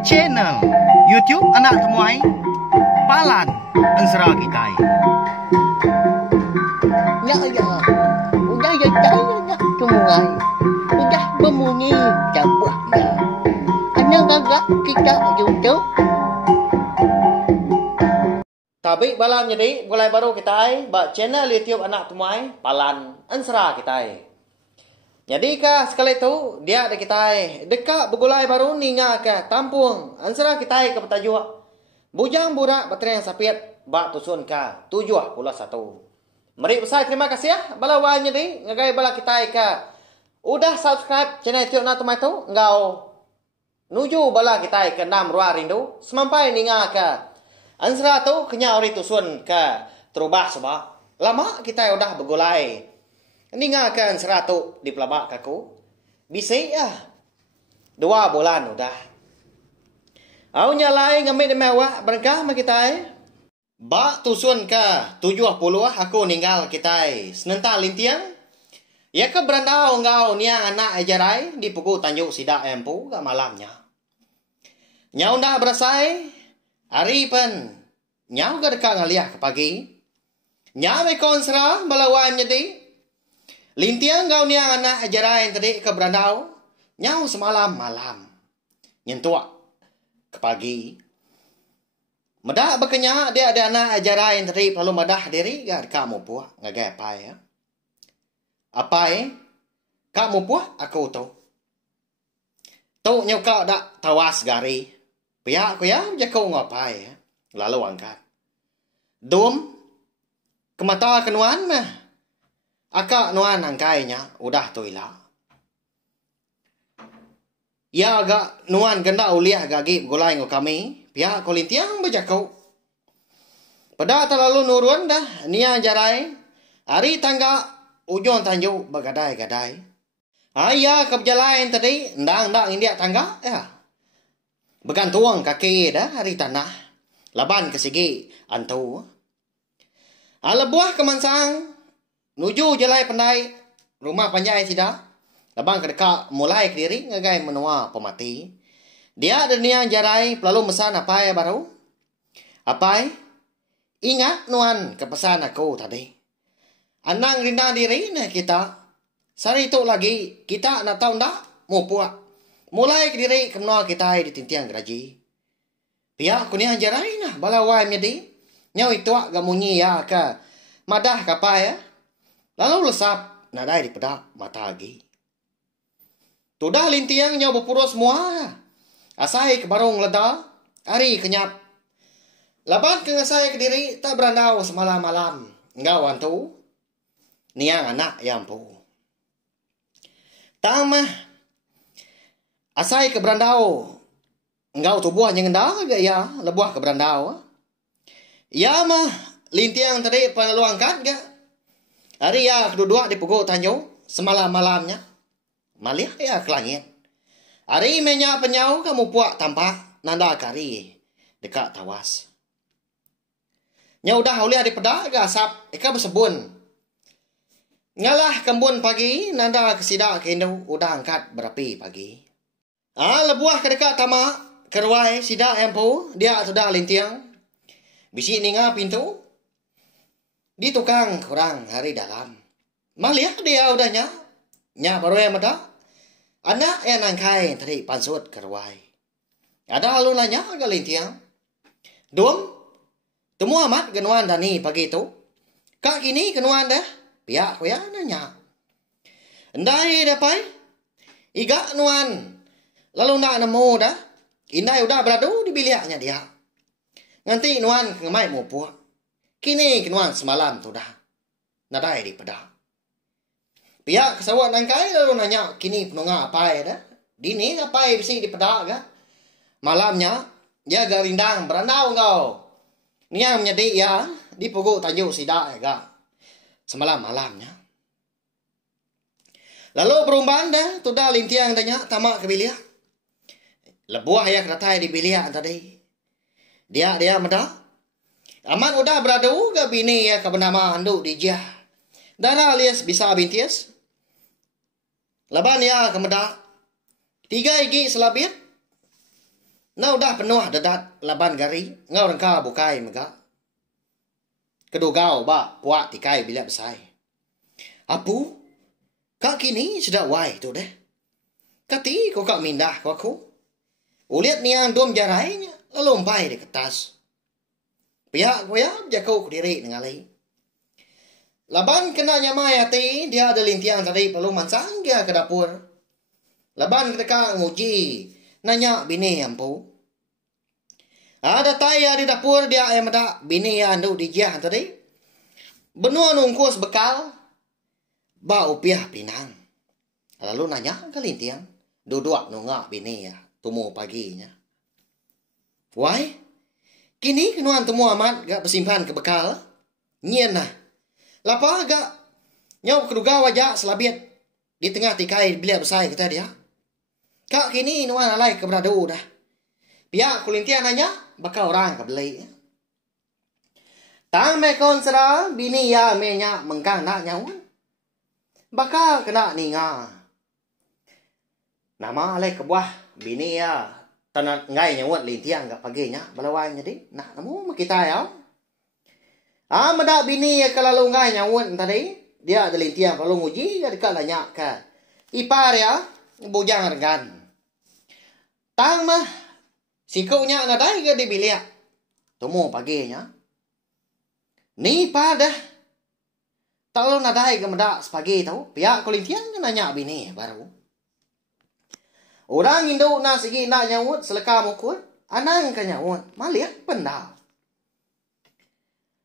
Channel YouTube anak temuai Palan Ansara kita. Ya ya, udah ya saya temuai, udah berbunyi cabutnya. Anak gagak kita YouTube. Tapi balam jadi mulai baru kita ba channel YouTube anak temuai Palan Ansara kita. Jadi sekali itu dia ada kita dekat begulai baru ninga ke tampung Ansara kita ke petajua. Bujang burak baterai yang sapiat bak tusun ka 71. Mari besar terima kasih ya balawan jadi ngagai bala kita ka. Udah subscribe channel YouTube anak temuai tu engkau nuju bala kita ke 6 ruang rindu semampai ninga ke Ansara tu kenya ori tusun ke terubah sebab lama kita udah begulai. Ninga ke Ansara tu di pelabak kaku. Bisa ya. 2 bulan udah. Au nyalai ngambil mewah berkah ma kita. Bak tusun ke 70 aku ninggal kita. Senenta lintiang. Ya ke berandau engkau niang anak ajarai di puku Tanjung Sidak empu ke malamnya. Nyau dah berasai. Hari pen. Nyau ke dekat ngaliah ke pagi. Nyau mekon Ansara balawan jadi. Lintiang kau ni anak ajaran yang tadi ke berandau. Nyau semalam malam. Nyentuak ke pagi. Medah berkenyak dia ada anak ajaran yang tadi perlu medah diri. Gak kamu puah. Ngagai apa ya. Apa kamu puah aku tu. Tu nyau kau dak tawas gari. Pihak aku ya jakau ngapai ya. Lalu angkat. Dum. Kemata kenuan mah. Akak nuan angkainya udah tuila. Ya agak nuan genda uliah gagi gulai ngo kami. Pihak kolintiang berjakau. Pada terlalu nurun dah. Nia jarai. Hari tangga ujung tanjung bergadai-gadai. Ayah keberjalain tadi. Ndang-ndang india tangga. Ya. Bergantung kaki dah hari tanah. Laban kesigi antu. Ala buah kemansang. Nuju jelai pandai rumah panjai tidak. Labang kedekak mulai ke diri ngagai menua pemati. Dia ada niang jarai lalu mesan apa ya baru. Apa ingat nuan kepesan aku tadi. Anang rinda diri nah kita. Sari itu lagi kita nak tahu ndak mau puak. Mulai ke diri ke menua kita di tintiang geraji. Pihak aku niang jarai nah balawai menjadi. Nyau itu gamunyi ya ke madah kapa ya. Lalu lesap nadai di pedak mata lagi. Tudah lintiang nyawa berpura semua. Asai ke barung leda. Hari kenyap. Laban ke ngasai ke diri tak berandau semalam malam. Engkau antu. Niang anak yang pu. Tamah. Asai ke berandau. Engkau tubuh yang ngendah agak ya. Lebuah ke berandau. Ya mah. Lintiang tadi peneluangkan gak? Hari ya kedua di pukul Tanjung semalam malamnya. Malih ya ke langit. Hari menya penyau kamu puak tampak nanda kari dekat tawas. Nya udah uliah di pedak gasap eka bersebun. Ngalah kembun pagi nanda kesidak ke Indo udah angkat berapi pagi. Lebuah ke dekat tamak keruai sidak empu dia sudah lintiang. Bisi ninga pintu. Di tukang kurang hari dalam. Malih dia udahnya. Nya baru yang ada. Anak yang nangkai tadi pansut keruai. Ada alunanya agak lintiang. Dum. Temu amat genuan Dani pagi itu. Kak kini genuan dah. Pihak ku ya nanya. Endai dapai. Iga nuan. Lalu nak nemu dah. Indai udah beradu di biliaknya dia. Nanti nuan ngemai mau puak. Kini kenuan semalam tu dah. Nadai di pedak. Pihak kesawat nangkai lalu nanya. Kini penunga apa ya dah. Dini apa ya bisi di pedak ga. Malamnya. Dia agak rindang berandau kau. Niang menjadi ya. Di pukul Tanjung Sidak ya ga. Semalam malamnya. Lalu perumpamaan dah. Tu dah lintiang tanya. Tamak ke biliak. Lebuah ya keratai di biliak tadi. Dia medak. Aman udah beradu ke bini ya ke bernama handuk di jah. Darah alias bisa bintias. Laban ya kemedak. Tiga igi selabit. Nau dah penuh dadat laban gari. Ngau rengka bukai mega. Kedua gau ba puak tikai bila besai. Apu? Kak kini sudah wai tu deh. Kati kau kak mindah kau aku. Uliat niang dom jarainya. Lalu umpai di kertas. Pihak goyam jakau ku diri dengan lagi. Laban kena nyamai hati. Dia ada lintiang tadi perlu mansang dia ke dapur. Laban ketika nguji. Nanya bini ampu. Ada taya di dapur dia yang ada bini yang anduk di jiah tadi. Benua nungkus bekal. Ba upiah pinang. Lalu nanya ke lintiang. Duduk nungak bini ya. Tumu paginya. Why? Kini kenuan temu amat gak bersimpan ke bekal. Nyen lah. Lapa gak nyau keduga wajah selabit. Di tengah tikai bilik besar kita dia. Kak kini nuan alai ke beradu dah. Pihak kulintian nanya. Bakal orang ke beli. Tang mekon serah. Bini ya menya mengkang nak nyau. Bakal kena ninga. Nama alai ke buah. Bini ya. Tanah ngai nyawat lintiang gak paginya. Balawai jadi. Nak namu kita ya. Mada bini ya kalau ngai nyawat tadi. Dia ada lintiang kalau nguji. Dia dekat lanyak ke. Ipar ya. Bujang regan. Tang mah. Sikunya nadai ke di bilik. Temu paginya. Ni pada. Tak lo nadai ke medak sepagi tau. Pihak kulintiang nanya bini baru. Orang Indo nak segi nak nyawut seleka mukut. Anang kan nyawut. Maliak pendal.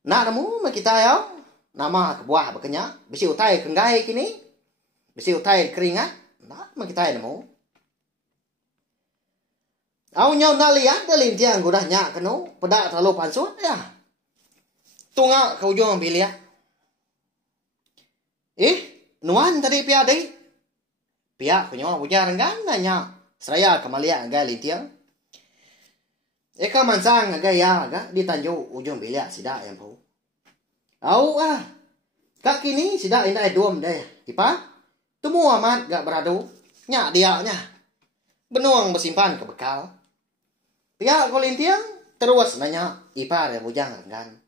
Nak namu kita ya. Nama kebuah berkenyak. Besi utai kenggai kini. Besi utai keringat. Nak kita namu. Au nyau nak lihat dah lintiang gudah nyak kenu. Pedak terlalu pansut ya. Tungak ke ujung bilik. Nuan tadi pihak deh. Pihak kenyawang ujar kan nanya. Seraya kemaliak agak lintiang. Eka mansang agak ya agak ditanjuk ujung bilik sidak yang pu. Au kak kini sidak indah dom deh. Ipa? Temu amat gak beradu. Nyak dia nya. Benuang bersimpan ke bekal. Pihak ko lintiang terus nanya. Ipa yang bujang renggan.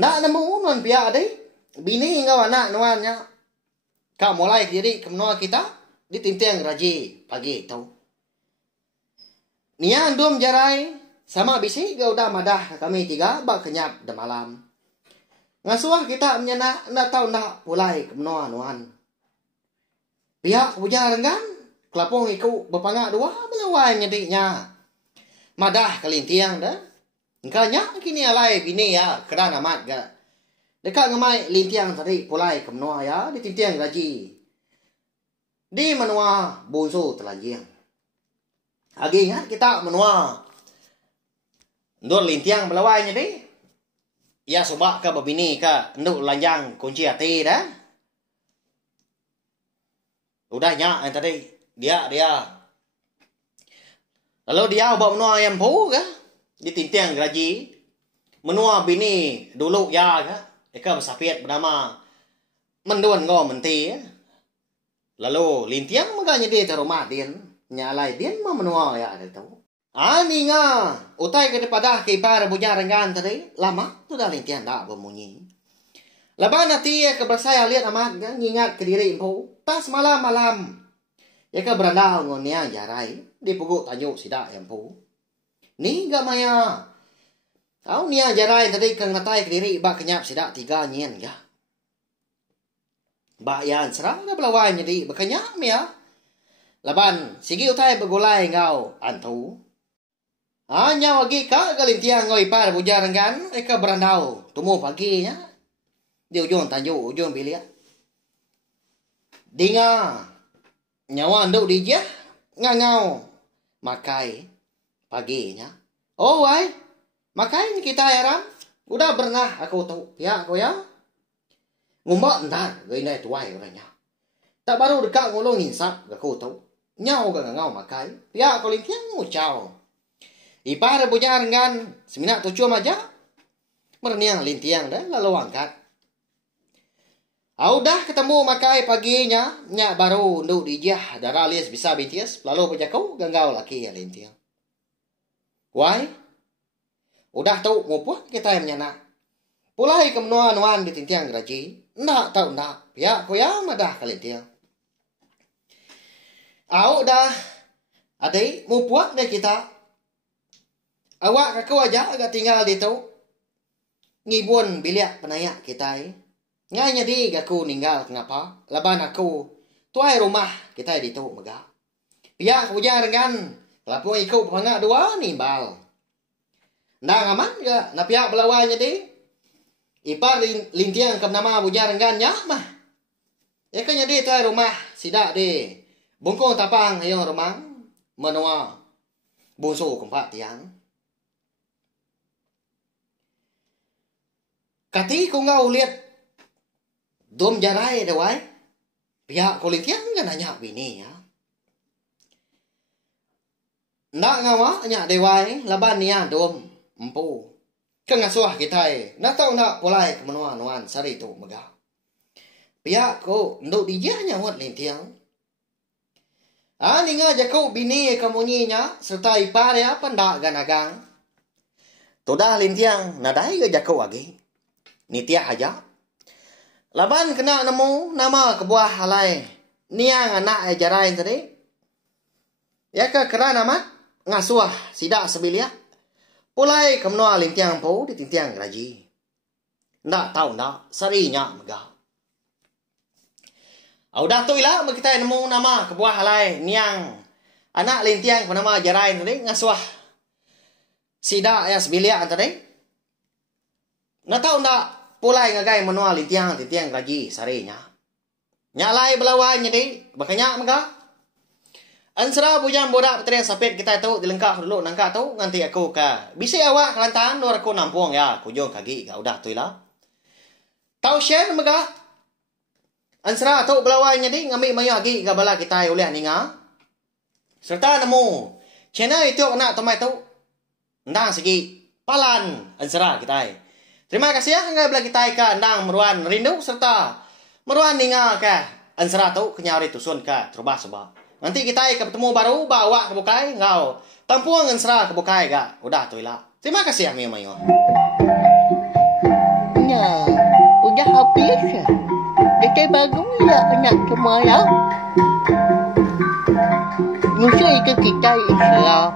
Nak nemu nuan pihak deh. Bini ngau anak nuannya. Kak mulai diri ke menua kita. Di tintiang raji pagi tau. Niang dum jarai. Sama bisi gak udah madah kami tiga. Bak kenyap dah malam. Ngasuah kita menyenak. Nak tahu nak pulai ke menua nuan. Pihak puja renggan. Kelapung ikut berpangak dua. Melawai nyediknya. Madah kelintiang dah. Engkanya kini alai bini ya. Kerana amat gak. Dekat ngemai lintiang tadi pulai ke menua ya. Di tintiang raji. Di menua bunsu telanjang. Lagi ingat kita menua. Ndur lintiang belawainya deh. Ya sobak ke babini ke. Nduk lanjang kunci hati dah. Udah nyak yang tadi. Dia. Lalu dia bawa menua yang pu ke. Di tintiang gaji. Menua bini dulu ya ke. Eka bersapiat bernama. Menduan ngau menti ya. Lalu lintiang maganya dia ke rumah dia. Nyalai dia mah menua ya ada tahu. Ani nga. Utai ke daripada ke ipar buja renggan tadi. Lama tu dah lintiang dah berbunyi. Laban nanti ya ke bersaya lihat amat kan. Ngingat ke diri impu. Pas malam-malam. Ya ke berandau ngonia jarai. Di puguk tajuk sidak impu. Ni gak maya. Kau nia jarai tadi ke ngatai ke diri. Bak kenyap sidak tiga nyen ya. Bayan serang dah belawai jadi berkenyam ya. Laban sigi utai bergulai ngau antu. Hanya wagi kak galintiang ngau ipar bujar renggan. Eka berandau tumu paginya. Di ujung tajuk ujung bilik. Dinga. Nyawa anduk dijah. Ngangau. Makai paginya. Oh wai. Makai kita ya ram. Udah pernah aku tahu. Ya aku ya. Ngumbak ntar, gay nai tuai orangnya. Tak baru dekat ngulung insap, gak kau tahu. Nyau gak ngau makai. Ya kau lintiang ngucau. Ipar punya renggan, seminak tujuh aja. Merniang lintiang dah, lalu angkat. Udah ketemu makai paginya, nya baru nduk dijah darah alias bisa BTS, lalu punya kau ganggau laki ya lintiang. Why? Udah tahu ngupuh kita yang nyana. Pulai kemenuan-nuan di tintiang geraji. Ndak tahu ndak. Ya koya madah kalintiang. Udah. Adai ngupuh deh kita. Awak kakau aja agak tinggal di tu. Ngibun biliak penayak kita. Nganya di aku ninggal kenapa? Laban aku tuai rumah kita di tu mega. Pihak hujan dengan lapu ikut pangak dua nimbal. Ndak ngaman ga na pihak belawanya di. Ipar lintiang ke nama hujan dengan nya mah. Ya kan jadi tuai rumah sidak di. Bungkung tapang yang rumah menua bunsu keempat tiang. Kati ko ngau lihat dom jarai dah wai. Pihak kulintiang kan nanya bini ya. Ndak ngawa nya dewai laban nia dom empu. Kengasuah kita nak tahu nak pulai kemenuan-nuan sari tu mega. Pihak ko nduk dijahnya wat lintiang. Ninga jako bini kamunyinya serta ipar ya pandak ganagang. Toda lintiang nadai ga jako agi. Nitia aja. Laban kena nemu nama kebuah halai. Niang anak jarai tadi. Ya ke kerana mat ngasuah sidak sebilia. Pulai kemenua lintiang po di tintiang raji. Ndak tahu ndak sarinya megah. Udah tu ilah kita nemu nama kebuah halai niang anak lintiang nama jarai tadi ngasuah sidak ya sebilia tadi. Ndak tahu ndak pulai ngagai menua lintiang raji sarinya. Nyalai belawanya di bakanya mega. Ansra bujang bodak petrian sapit kita tu dilengkap dulu nangka tu nganti aku ka. Bisa awak kelantan luar aku nampung ya kujung kaki ka udah tu ilah. Tau share mega. Ansra tu belawanya di ngami mayu lagi ka bala kita oleh ninga. Serta nemu channel itu nak tomai tu. Ndang segi palan ansra kita. Terima kasih ya ngai bela kita ka ndang meruan rindu serta meruan ninga ka ansra tu kenyari tusun ka terubah sebab. Nanti kita ketemu baru bawa ke bukai ngau. Tampuang ansra ke bukai ga. Udah tu ilah. Terima kasih ya mayu. Nah, udah habis ya. Dekat bagus ya anak semua ya. Musuh itu kita Islam.